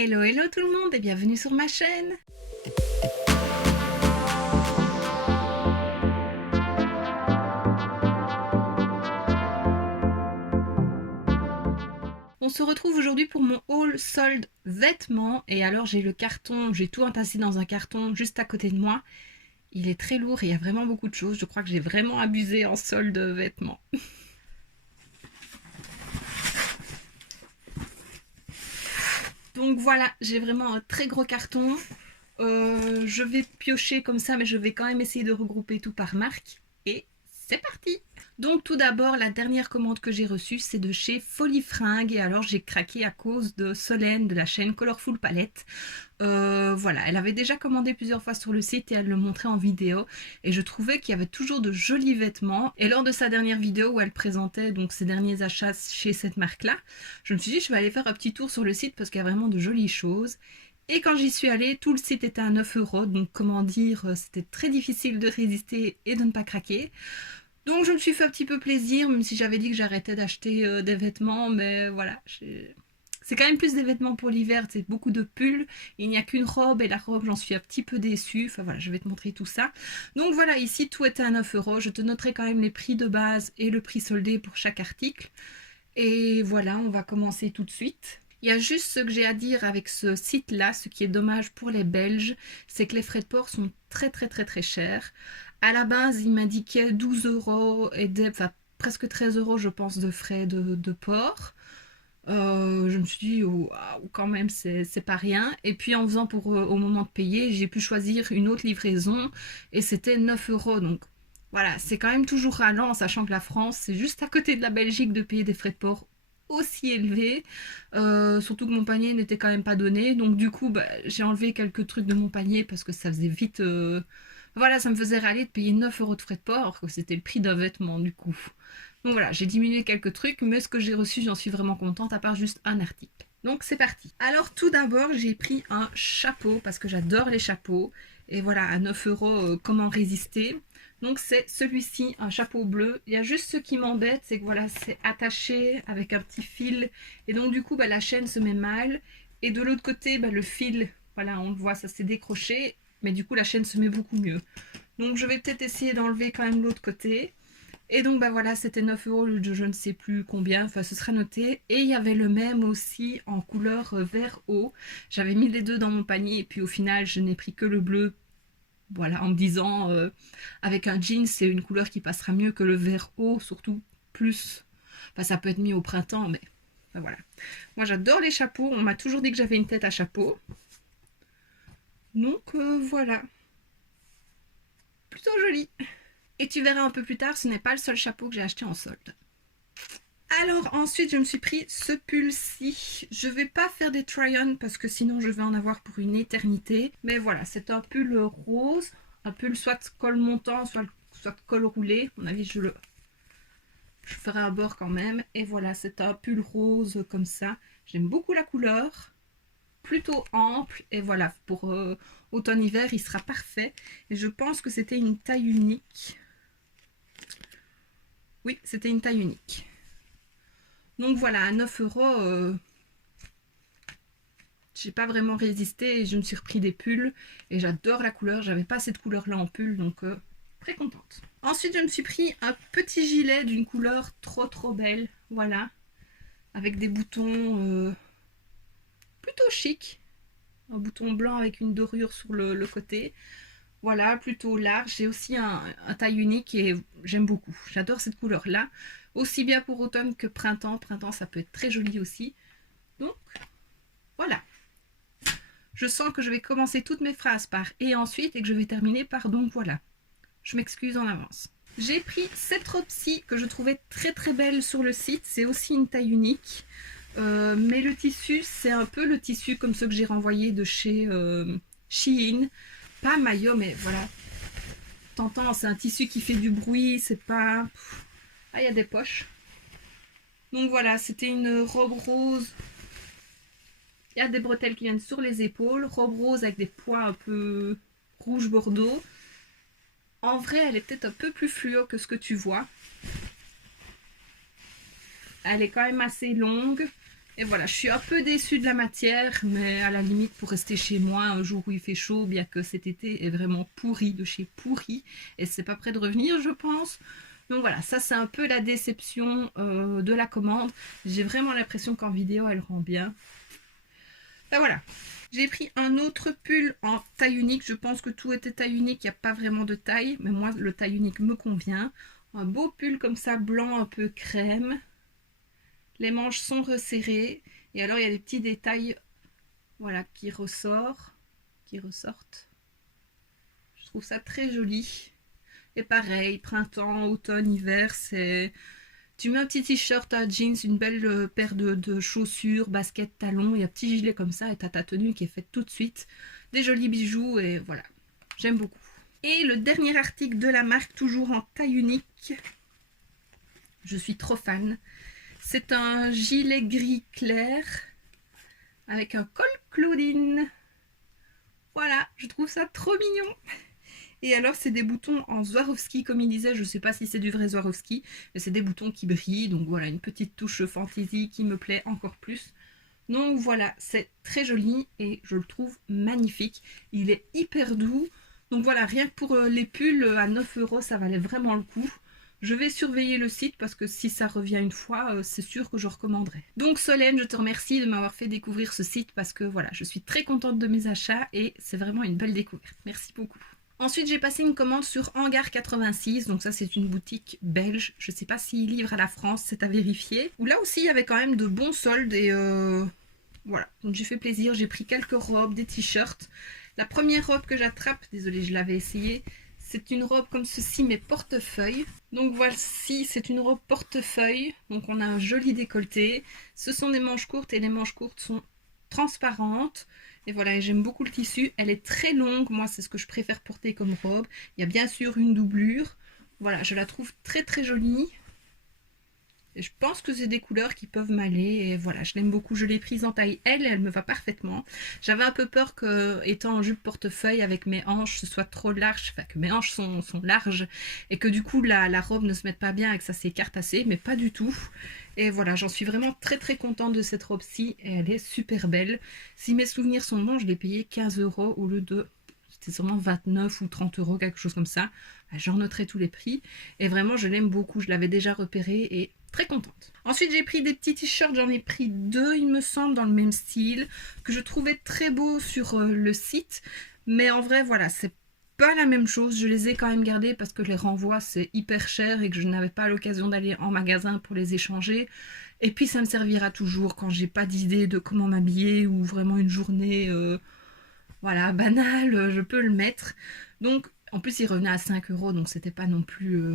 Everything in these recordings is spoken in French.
Hello hello tout le monde et bienvenue sur ma chaîne. On se retrouve aujourd'hui pour mon haul solde vêtements et alors j'ai le carton, j'ai tout entassé dans un carton juste à côté de moi. Il est très lourd et il y a vraiment beaucoup de choses, je crois que j'ai vraiment abusé en solde vêtements. Donc voilà, j'ai vraiment un très gros carton. Je vais piocher comme ça, mais je vais quand même essayer de regrouper tout par marque. Et c'est parti! Donc tout d'abord, la dernière commande que j'ai reçue, c'est de chez Folie Fringues. Et alors j'ai craqué à cause de Solène de la chaîne Colorful Palette. Voilà, elle avait déjà commandé plusieurs fois sur le site et elle le montrait en vidéo. Et je trouvais qu'il y avait toujours de jolis vêtements. Et lors de sa dernière vidéo où elle présentait donc ses derniers achats chez cette marque-là, je me suis dit je vais aller faire un petit tour sur le site parce qu'il y a vraiment de jolies choses. Et quand j'y suis allée, tout le site était à 9 €, donc comment dire, c'était très difficile de résister et de ne pas craquer. Donc je me suis fait un petit peu plaisir, même si j'avais dit que j'arrêtais d'acheter des vêtements, mais voilà, c'est quand même plus des vêtements pour l'hiver, c'est beaucoup de pulls, il n'y a qu'une robe et la robe j'en suis un petit peu déçue, enfin voilà, je vais te montrer tout ça. Donc voilà, ici tout était à 9 €, je te noterai quand même les prix de base et le prix soldé pour chaque article. Et voilà, on va commencer tout de suite. Il y a juste ce que j'ai à dire avec ce site-là, ce qui est dommage pour les Belges, c'est que les frais de port sont très chers. À la base, il m'indiquait 12 € et enfin, presque 13 € je pense de frais de port. Je me suis dit, oh, wow, quand même, c'est pas rien. Et puis en faisant au moment de payer, j'ai pu choisir une autre livraison et c'était 9 €. Donc voilà, c'est quand même toujours ralent, en sachant que la France, c'est juste à côté de la Belgique de payer des frais de port aussi élevés. Surtout que mon panier n'était quand même pas donné. Donc du coup, bah, j'ai enlevé quelques trucs de mon panier parce que ça faisait vite... Voilà, ça me faisait râler de payer 9 € de frais de port, alors que c'était le prix d'un vêtement du coup. Donc voilà, j'ai diminué quelques trucs, mais ce que j'ai reçu, j'en suis vraiment contente, à part juste un article. Donc c'est parti. Alors tout d'abord, j'ai pris un chapeau, parce que j'adore les chapeaux. Et voilà, à 9 €, comment résister? Donc c'est celui-ci, un chapeau bleu. Il y a juste ce qui m'embête, c'est que voilà, c'est attaché avec un petit fil. Et donc du coup, bah, la chaîne se met mal. Et de l'autre côté, bah, le fil, voilà, on le voit, ça s'est décroché. Mais du coup, la chaîne se met beaucoup mieux. Donc je vais peut-être essayer d'enlever quand même l'autre côté. Et donc bah voilà, c'était 9 € de je ne sais plus combien, enfin ce sera noté. Et il y avait le même aussi en couleur vert eau. J'avais mis les deux dans mon panier et puis au final je n'ai pris que le bleu. Voilà, en me disant avec un jean c'est une couleur qui passera mieux que le vert eau, surtout plus. Enfin ça peut être mis au printemps mais enfin, voilà. Moi j'adore les chapeaux, on m'a toujours dit que j'avais une tête à chapeau. Donc voilà. Plutôt joli. Et tu verras un peu plus tard, ce n'est pas le seul chapeau que j'ai acheté en solde. Alors ensuite je me suis pris ce pull-ci. Je vais pas faire des try-on parce que sinon je vais en avoir pour une éternité. Mais voilà, c'est un pull rose. Un pull soit col montant, soit col roulé. À mon avis je ferai à bord quand même. Et voilà, c'est un pull rose comme ça. J'aime beaucoup la couleur. Plutôt ample. Et voilà, pour automne-hiver il sera parfait. Et je pense que c'était une taille unique. Oui, c'était une taille unique. Donc voilà, à 9 €, j'ai pas vraiment résisté et je me suis repris des pulls. Et j'adore la couleur, j'avais pas cette couleur là en pull, donc très contente. Ensuite, je me suis pris un petit gilet d'une couleur trop belle, voilà. Avec des boutons plutôt chic. Un bouton blanc avec une dorure sur le côté. Voilà, plutôt large. J'ai aussi un taille unique et j'aime beaucoup. J'adore cette couleur-là. Aussi bien pour automne que printemps. Printemps, ça peut être très joli aussi. Donc, voilà. Je sens que je vais commencer toutes mes phrases par « et ensuite » et que je vais terminer par « donc voilà ». Je m'excuse en avance. J'ai pris cette robe-ci que je trouvais très belle sur le site. C'est aussi une taille unique. Mais le tissu, c'est un peu le tissu comme ceux que j'ai renvoyé de chez Shein. Pas maillot, mais voilà. T'entends, c'est un tissu qui fait du bruit, c'est pas... Ah, il y a des poches. Donc voilà, c'était une robe rose. Il y a des bretelles qui viennent sur les épaules. Robe rose avec des pois un peu rouge bordeaux. En vrai, elle est peut-être un peu plus fluo que ce que tu vois. Elle est quand même assez longue. Et voilà, je suis un peu déçue de la matière, mais à la limite, pour rester chez moi un jour où il fait chaud, bien que cet été est vraiment pourri de chez pourri, et c'est pas prêt de revenir, je pense. Donc voilà, ça c'est un peu la déception de la commande. J'ai vraiment l'impression qu'en vidéo, elle rend bien. Ben voilà. J'ai pris un autre pull en taille unique. Je pense que tout était taille unique, il n'y a pas vraiment de taille, mais moi, le taille unique me convient. Un beau pull comme ça, blanc un peu crème. Les manches sont resserrées. Et alors, il y a des petits détails, voilà, qui ressortent. Je trouve ça très joli. Et pareil, printemps, automne, hiver, c'est... Tu mets un petit t-shirt, un jeans, une belle paire de chaussures, baskets, talons et un petit gilet comme ça et t'as ta tenue qui est faite tout de suite. Des jolis bijoux et voilà, j'aime beaucoup. Et le dernier article de la marque, toujours en taille unique. Je suis trop fan. C'est un gilet gris clair avec un col Claudine. Voilà, je trouve ça trop mignon. Et alors, c'est des boutons en Swarovski, comme il disait. Je ne sais pas si c'est du vrai Swarovski, mais c'est des boutons qui brillent. Donc voilà, une petite touche fantaisie qui me plaît encore plus. Donc voilà, c'est très joli et je le trouve magnifique. Il est hyper doux. Donc voilà, rien que pour les pulls à 9 €, ça valait vraiment le coup. Je vais surveiller le site parce que si ça revient une fois, c'est sûr que je recommanderai. Donc Solène, je te remercie de m'avoir fait découvrir ce site parce que voilà, je suis très contente de mes achats et c'est vraiment une belle découverte. Merci beaucoup. Ensuite, j'ai passé une commande sur Hangar 86, donc ça c'est une boutique belge. Je ne sais pas s'ils livrent à la France, c'est à vérifier. Où là aussi il y avait quand même de bons soldes et voilà. Donc j'ai fait plaisir, j'ai pris quelques robes, des t-shirts. La première robe que j'attrape, désolée je l'avais essayée, c'est une robe comme ceci mais portefeuille. Donc voici, c'est une robe portefeuille, donc on a un joli décolleté. Ce sont des manches courtes et les manches courtes sont transparentes. Et voilà, j'aime beaucoup le tissu. Elle est très longue. Moi, c'est ce que je préfère porter comme robe. Il y a bien sûr une doublure. Voilà, je la trouve très très jolie. Et je pense que c'est des couleurs qui peuvent m'aller. Et voilà, je l'aime beaucoup. Je l'ai prise en taille L et elle me va parfaitement. J'avais un peu peur que, étant en jupe portefeuille avec mes hanches, ce soit trop large. Enfin, que mes hanches sont larges. Et que du coup, la robe ne se mette pas bien et que ça s'écarte assez. Mais pas du tout. Et voilà, j'en suis vraiment très très contente de cette robe-ci. Et elle est super belle. Si mes souvenirs sont bons, je l'ai payée 15 € au lieu de... C'était sûrement 29 ou 30 €, quelque chose comme ça. J'en noterai tous les prix. Et vraiment, je l'aime beaucoup. Je l'avais déjà repérée et très contente. Ensuite, j'ai pris des petits t-shirts. J'en ai pris 2, il me semble, dans le même style, que je trouvais très beau sur le site. Mais en vrai, voilà, c'est pas la même chose. Je les ai quand même gardés parce que les renvois, c'est hyper cher et que je n'avais pas l'occasion d'aller en magasin pour les échanger. Et puis, ça me servira toujours quand j'ai pas d'idée de comment m'habiller ou vraiment une journée... voilà, banal, je peux le mettre. Donc, en plus, il revenait à 5 €, donc c'était pas non plus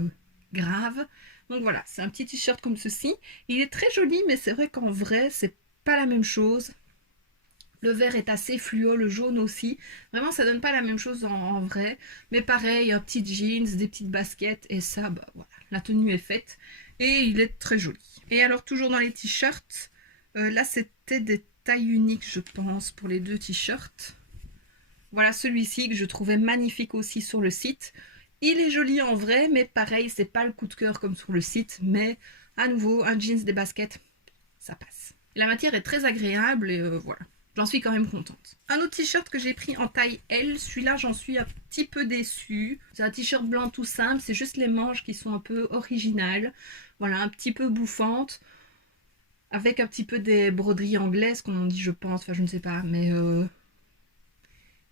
grave. Donc voilà, c'est un petit t-shirt comme ceci. Il est très joli, mais c'est vrai qu'en vrai, c'est pas la même chose. Le vert est assez fluo, le jaune aussi. Vraiment, ça donne pas la même chose en vrai. Mais pareil, un petit jeans, des petites baskets, et ça, bah voilà, la tenue est faite. Et il est très joli. Et alors, toujours dans les t-shirts, là, c'était des tailles uniques, je pense, pour les 2 t-shirts. Voilà celui-ci que je trouvais magnifique aussi sur le site. Il est joli en vrai, mais pareil, c'est pas le coup de cœur comme sur le site. Mais à nouveau, un jeans, des baskets, ça passe. La matière est très agréable et voilà. J'en suis quand même contente. Un autre t-shirt que j'ai pris en taille L, celui-là j'en suis un petit peu déçue. C'est un t-shirt blanc tout simple, c'est juste les manches qui sont un peu originales. Voilà, un petit peu bouffantes. Avec un petit peu des broderies anglaises, comme on dit je pense, enfin je ne sais pas, mais...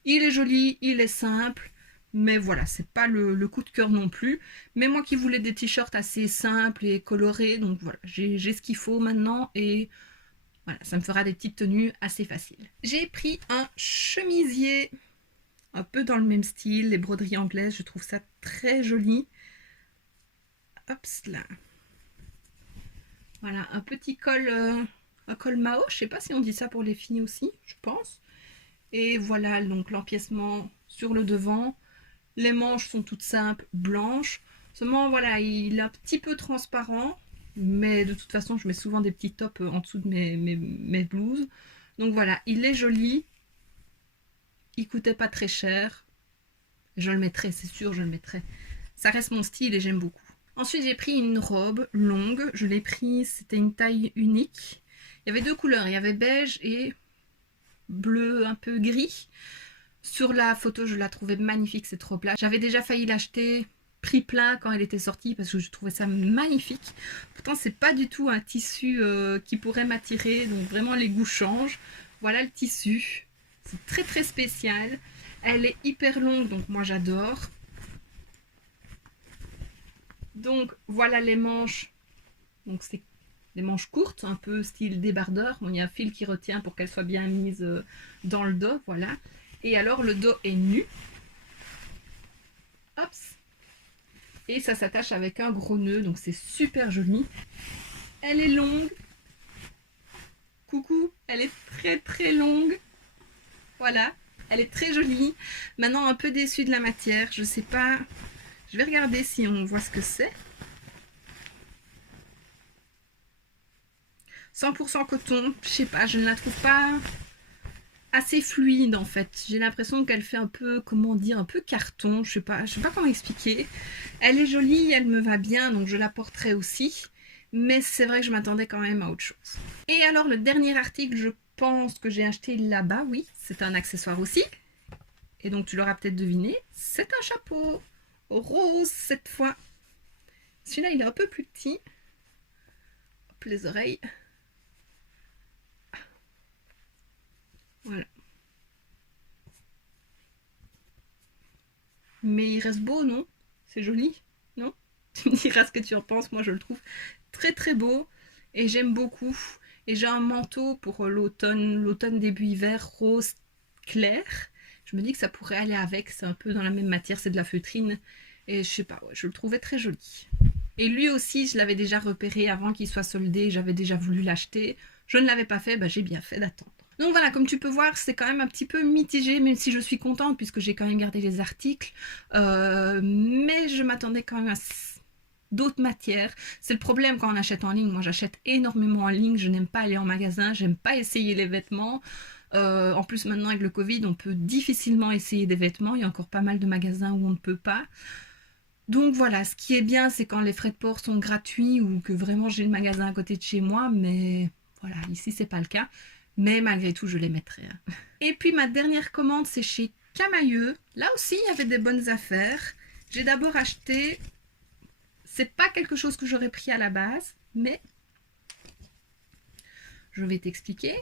il est joli, il est simple, mais voilà, c'est pas le coup de cœur non plus. Mais moi qui voulais des t-shirts assez simples et colorés, donc voilà, j'ai ce qu'il faut maintenant et voilà, ça me fera des petites tenues assez faciles. J'ai pris un chemisier un peu dans le même style, les broderies anglaises, je trouve ça très joli. Hop là. Voilà, un petit col, un col Mao, je sais pas si on dit ça pour les filles aussi, je pense. Et voilà donc l'empiècement sur le devant. Les manches sont toutes simples, blanches. Seulement voilà, il est un petit peu transparent. Mais de toute façon, je mets souvent des petits tops en dessous de mes blouses. Donc voilà, il est joli. Il coûtait pas très cher. Je le mettrai, c'est sûr, je le mettrai. Ça reste mon style et j'aime beaucoup. Ensuite, j'ai pris une robe longue. Je l'ai prise, c'était une taille unique. Il y avait deux couleurs, il y avait beige et bleu un peu gris. Sur la photo, je la trouvais magnifique, c'est trop plat. J'avais déjà failli l'acheter prix plein quand elle était sortie parce que je trouvais ça magnifique. Pourtant, c'est pas du tout un tissu qui pourrait m'attirer, donc vraiment les goûts changent. Voilà le tissu, c'est très très spécial. Elle est hyper longue, donc moi j'adore. Donc voilà les manches. Donc c'est des manches courtes, un peu style débardeur. Bon, il y a un fil qui retient pour qu'elle soit bien mise dans le dos, voilà. Et alors le dos est nu. Hop. Et ça s'attache avec un gros nœud, donc c'est super joli. Elle est longue. Coucou, elle est très très longue. Voilà, elle est très jolie. Maintenant un peu déçue de la matière, je sais pas. Je vais regarder si on voit ce que c'est. 100% coton, je sais pas, je ne la trouve pas assez fluide en fait. J'ai l'impression qu'elle fait un peu, comment dire, un peu carton, je sais pas comment expliquer. Elle est jolie, elle me va bien, donc je la porterai aussi. Mais c'est vrai que je m'attendais quand même à autre chose. Et alors le dernier article, je pense que j'ai acheté là-bas, oui, c'est un accessoire aussi. Et donc tu l'auras peut-être deviné, c'est un chapeau rose cette fois. Celui-là il est un peu plus petit. Hop, les oreilles. Voilà. Mais il reste beau, non? C'est joli, non? Tu me diras ce que tu en penses, moi je le trouve très très beau et j'aime beaucoup. Et j'ai un manteau pour l'automne début hiver rose clair. Je me dis que ça pourrait aller avec, c'est un peu dans la même matière, c'est de la feutrine. Et je sais pas, ouais, je le trouvais très joli. Et lui aussi, je l'avais déjà repéré avant qu'il soit soldé, j'avais déjà voulu l'acheter. Je ne l'avais pas fait, bah, j'ai bien fait d'attendre. Donc voilà, comme tu peux voir, c'est quand même un petit peu mitigé, même si je suis contente puisque j'ai quand même gardé les articles. Mais je m'attendais quand même à d'autres matières. C'est le problème quand on achète en ligne. Moi, j'achète énormément en ligne. Je n'aime pas aller en magasin. J'aime pas essayer les vêtements. En plus, maintenant, avec le Covid, on peut difficilement essayer des vêtements. Il y a encore pas mal de magasins où on ne peut pas. Donc voilà, ce qui est bien, c'est quand les frais de port sont gratuits ou que vraiment j'ai le magasin à côté de chez moi. Mais voilà, ici, c'est pas le cas. Mais malgré tout, je les mettrai. Et puis, ma dernière commande, c'est chez Camailleux. Là aussi, il y avait des bonnes affaires. J'ai d'abord acheté... C'est pas quelque chose que j'aurais pris à la base, mais je vais t'expliquer.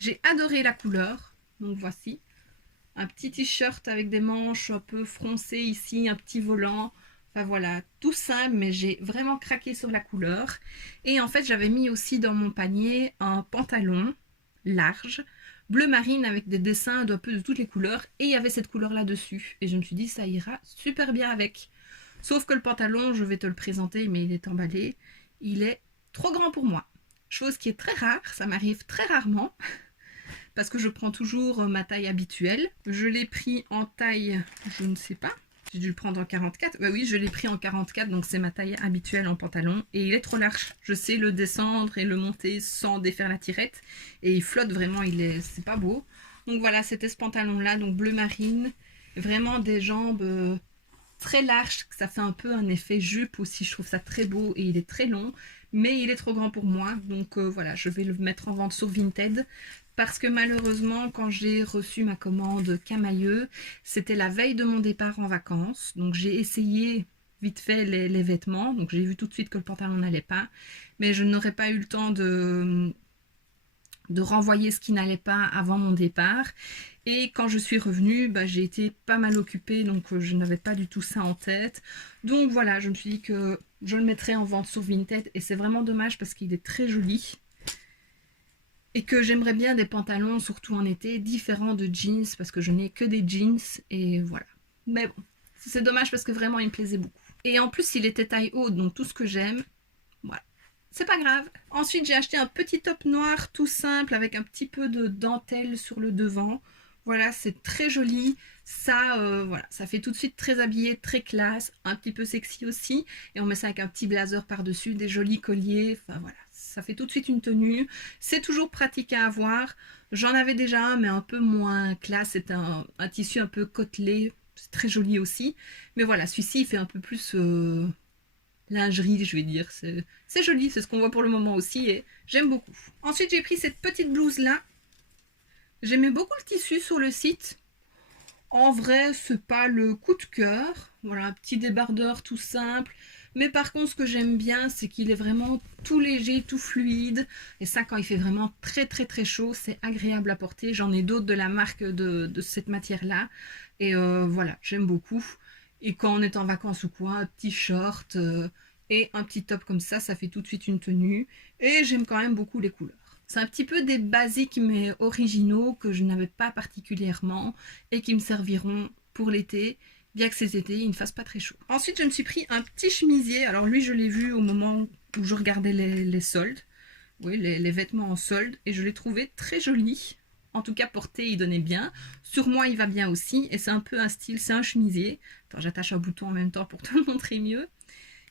J'ai adoré la couleur. Donc voici un petit t-shirt avec des manches un peu froncées ici, un petit volant. Enfin voilà, tout simple, mais j'ai vraiment craqué sur la couleur. Et en fait, j'avais mis aussi dans mon panier un pantalon large, bleu marine avec des dessins d'un peu de toutes les couleurs. Et il y avait cette couleur-là dessus. Et je me suis dit, ça ira super bien avec. Sauf que le pantalon, je vais te le présenter, mais il est emballé. Il est trop grand pour moi. Chose qui est très rare, ça m'arrive très rarement. Parce que je prends toujours ma taille habituelle. Je l'ai pris en taille, je ne sais pas. J'ai dû le prendre en 44. Oui, je l'ai pris en 44, donc c'est ma taille habituelle en pantalon. Et il est trop large. Je sais le descendre et le monter sans défaire la tirette. Et il flotte vraiment, c'est pas beau. Donc voilà, c'était ce pantalon-là, donc bleu marine. Vraiment des jambes très larges, ça fait un peu un effet jupe aussi. Je trouve ça très beau et il est très long. Mais il est trop grand pour moi. Donc voilà, je vais le mettre en vente sur Vinted. Parce que malheureusement, quand j'ai reçu ma commande Camailleux, c'était la veille de mon départ en vacances. Donc j'ai essayé vite fait les vêtements. Donc j'ai vu tout de suite que le pantalon n'allait pas. Mais je n'aurais pas eu le temps de renvoyer ce qui n'allait pas avant mon départ. Et quand je suis revenue, bah, j'ai été pas mal occupée, donc je n'avais pas du tout ça en tête. Donc voilà, je me suis dit que je le mettrais en vente sur Vinted. Et c'est vraiment dommage parce qu'il est très joli. Et que j'aimerais bien des pantalons, surtout en été, différents de jeans, parce que je n'ai que des jeans, et voilà. Mais bon, c'est dommage parce que vraiment il me plaisait beaucoup. Et en plus il était taille haute, donc tout ce que j'aime, voilà. C'est pas grave. Ensuite j'ai acheté un petit top noir tout simple, avec un petit peu de dentelle sur le devant. Voilà, c'est très joli. Ça, voilà, ça fait tout de suite très habillé, très classe, un petit peu sexy aussi. Et on met ça avec un petit blazer par-dessus, des jolis colliers. Enfin voilà, ça fait tout de suite une tenue. C'est toujours pratique à avoir. J'en avais déjà un, mais un peu moins classe. C'est un tissu un peu côtelé. C'est très joli aussi. Mais voilà, celui-ci, il fait un peu plus lingerie, je vais dire. C'est joli, c'est ce qu'on voit pour le moment aussi et j'aime beaucoup. Ensuite, j'ai pris cette petite blouse-là. J'aimais beaucoup le tissu sur le site. En vrai, c'est pas le coup de cœur. Voilà, un petit débardeur tout simple. Mais par contre, ce que j'aime bien, c'est qu'il est vraiment tout léger, tout fluide. Et ça, quand il fait vraiment très très très chaud, c'est agréable à porter. J'en ai d'autres de la marque de cette matière-là. Et voilà, j'aime beaucoup. Et quand on est en vacances ou quoi, un petit short et un petit top comme ça fait tout de suite une tenue. Et j'aime quand même beaucoup les couleurs. C'est un petit peu des basiques mais originaux que je n'avais pas particulièrement et qui me serviront pour l'été, bien que cet été il ne fasse pas très chaud. Ensuite, je me suis pris un petit chemisier. Alors lui, je l'ai vu au moment où je regardais les soldes. Oui, les vêtements en solde. Et je l'ai trouvé très joli. En tout cas, porté, il donnait bien. Sur moi, il va bien aussi. Et c'est un peu un style, c'est un chemisier. Attends, j'attache un bouton en même temps pour te le montrer mieux.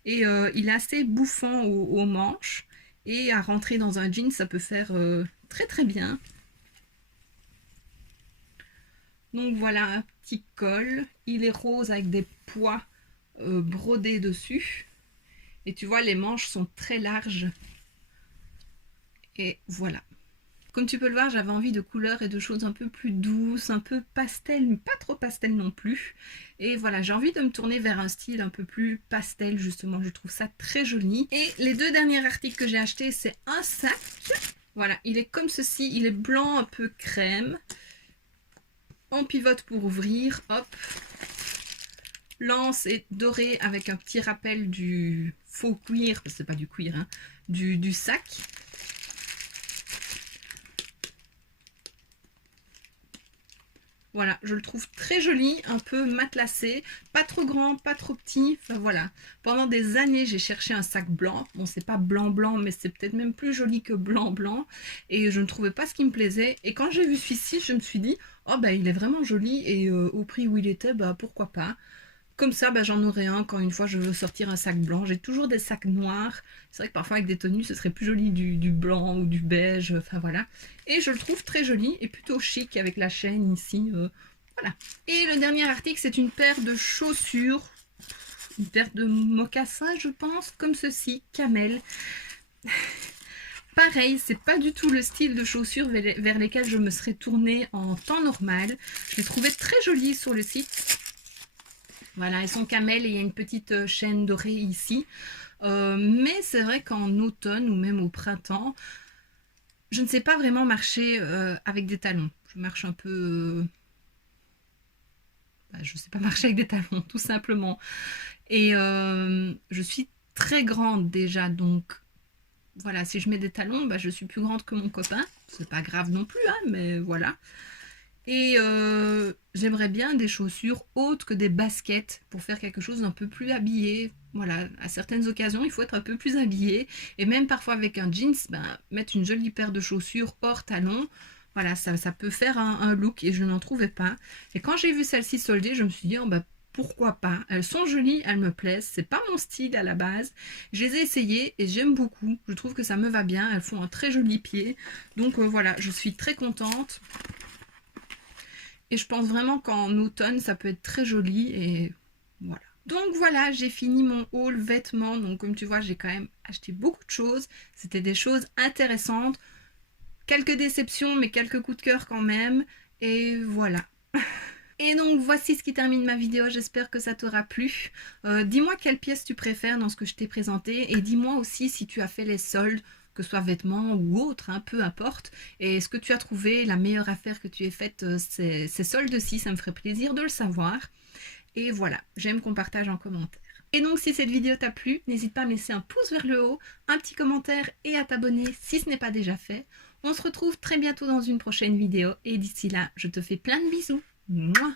Et il est assez bouffant aux manches. Et à rentrer dans un jean, ça peut faire très très bien. Donc voilà, un petit col. Il est rose avec des pois brodés dessus. Et tu vois, les manches sont très larges. Et voilà. Comme tu peux le voir, j'avais envie de couleurs et de choses un peu plus douces, un peu pastel, mais pas trop pastel non plus. Et voilà, j'ai envie de me tourner vers un style un peu plus pastel, justement. Je trouve ça très joli. Et les deux derniers articles que j'ai achetés, c'est un sac. Voilà, il est comme ceci. Il est blanc, un peu crème. On pivote pour ouvrir. Hop. L'anse est doré avec un petit rappel du faux cuir, parce que c'est pas du cuir, hein, du sac. Voilà, je le trouve très joli, un peu matelassé, pas trop grand, pas trop petit, enfin voilà. Pendant des années, j'ai cherché un sac blanc. Bon, c'est pas blanc, mais c'est peut-être même plus joli que blanc. Et je ne trouvais pas ce qui me plaisait. Et quand j'ai vu celui-ci, je me suis dit, oh bah il est vraiment joli et au prix où il était, bah pourquoi pas. Comme ça, bah, j'en aurai un quand une fois je veux sortir un sac blanc. J'ai toujours des sacs noirs. C'est vrai que parfois avec des tenues, ce serait plus joli du blanc ou du beige. Enfin voilà. Et je le trouve très joli et plutôt chic avec la chaîne ici. Voilà. Et le dernier article, c'est une paire de chaussures. Une paire de mocassins, je pense. Comme ceci, camel. Pareil, c'est pas du tout le style de chaussures vers lesquelles je me serais tournée en temps normal. Je l'ai trouvé très joli sur le site. Voilà, elles sont camel et il y a une petite chaîne dorée ici. Mais c'est vrai qu'en automne ou même au printemps, je ne sais pas vraiment marcher avec des talons. Je marche un peu... je ne sais pas marcher avec des talons, tout simplement. Et je suis très grande déjà, donc voilà, si je mets des talons, je suis plus grande que mon copain. C'est pas grave non plus, hein, mais voilà. Et j'aimerais bien des chaussures hautes que des baskets pour faire quelque chose d'un peu plus habillé. Voilà, à certaines occasions, il faut être un peu plus habillé. Et même parfois avec un jeans, mettre une jolie paire de chaussures hors talons, voilà, ça peut faire un look et je n'en trouvais pas. Et quand j'ai vu celle-ci soldée, je me suis dit, oh, pourquoi pas? Elles sont jolies, elles me plaisent. C'est pas mon style à la base. Je les ai essayées et j'aime beaucoup. Je trouve que ça me va bien. Elles font un très joli pied. Donc voilà, je suis très contente. Et je pense vraiment qu'en automne, ça peut être très joli et voilà. Donc voilà, j'ai fini mon haul vêtements. Donc comme tu vois, j'ai quand même acheté beaucoup de choses. C'était des choses intéressantes. Quelques déceptions, mais quelques coups de cœur quand même. Et voilà. Et donc voici ce qui termine ma vidéo, j'espère que ça t'aura plu. Dis-moi quelle pièce tu préfères dans ce que je t'ai présenté et dis-moi aussi si tu as fait les soldes, que ce soit vêtements ou autres, hein, peu importe. Et est-ce que tu as trouvé la meilleure affaire que tu aies faite ces soldes-ci, ça me ferait plaisir de le savoir. Et voilà, j'aime qu'on partage en commentaire. Et donc si cette vidéo t'a plu, n'hésite pas à me laisser un pouce vers le haut, un petit commentaire et à t'abonner si ce n'est pas déjà fait. On se retrouve très bientôt dans une prochaine vidéo et d'ici là, je te fais plein de bisous. Mouah.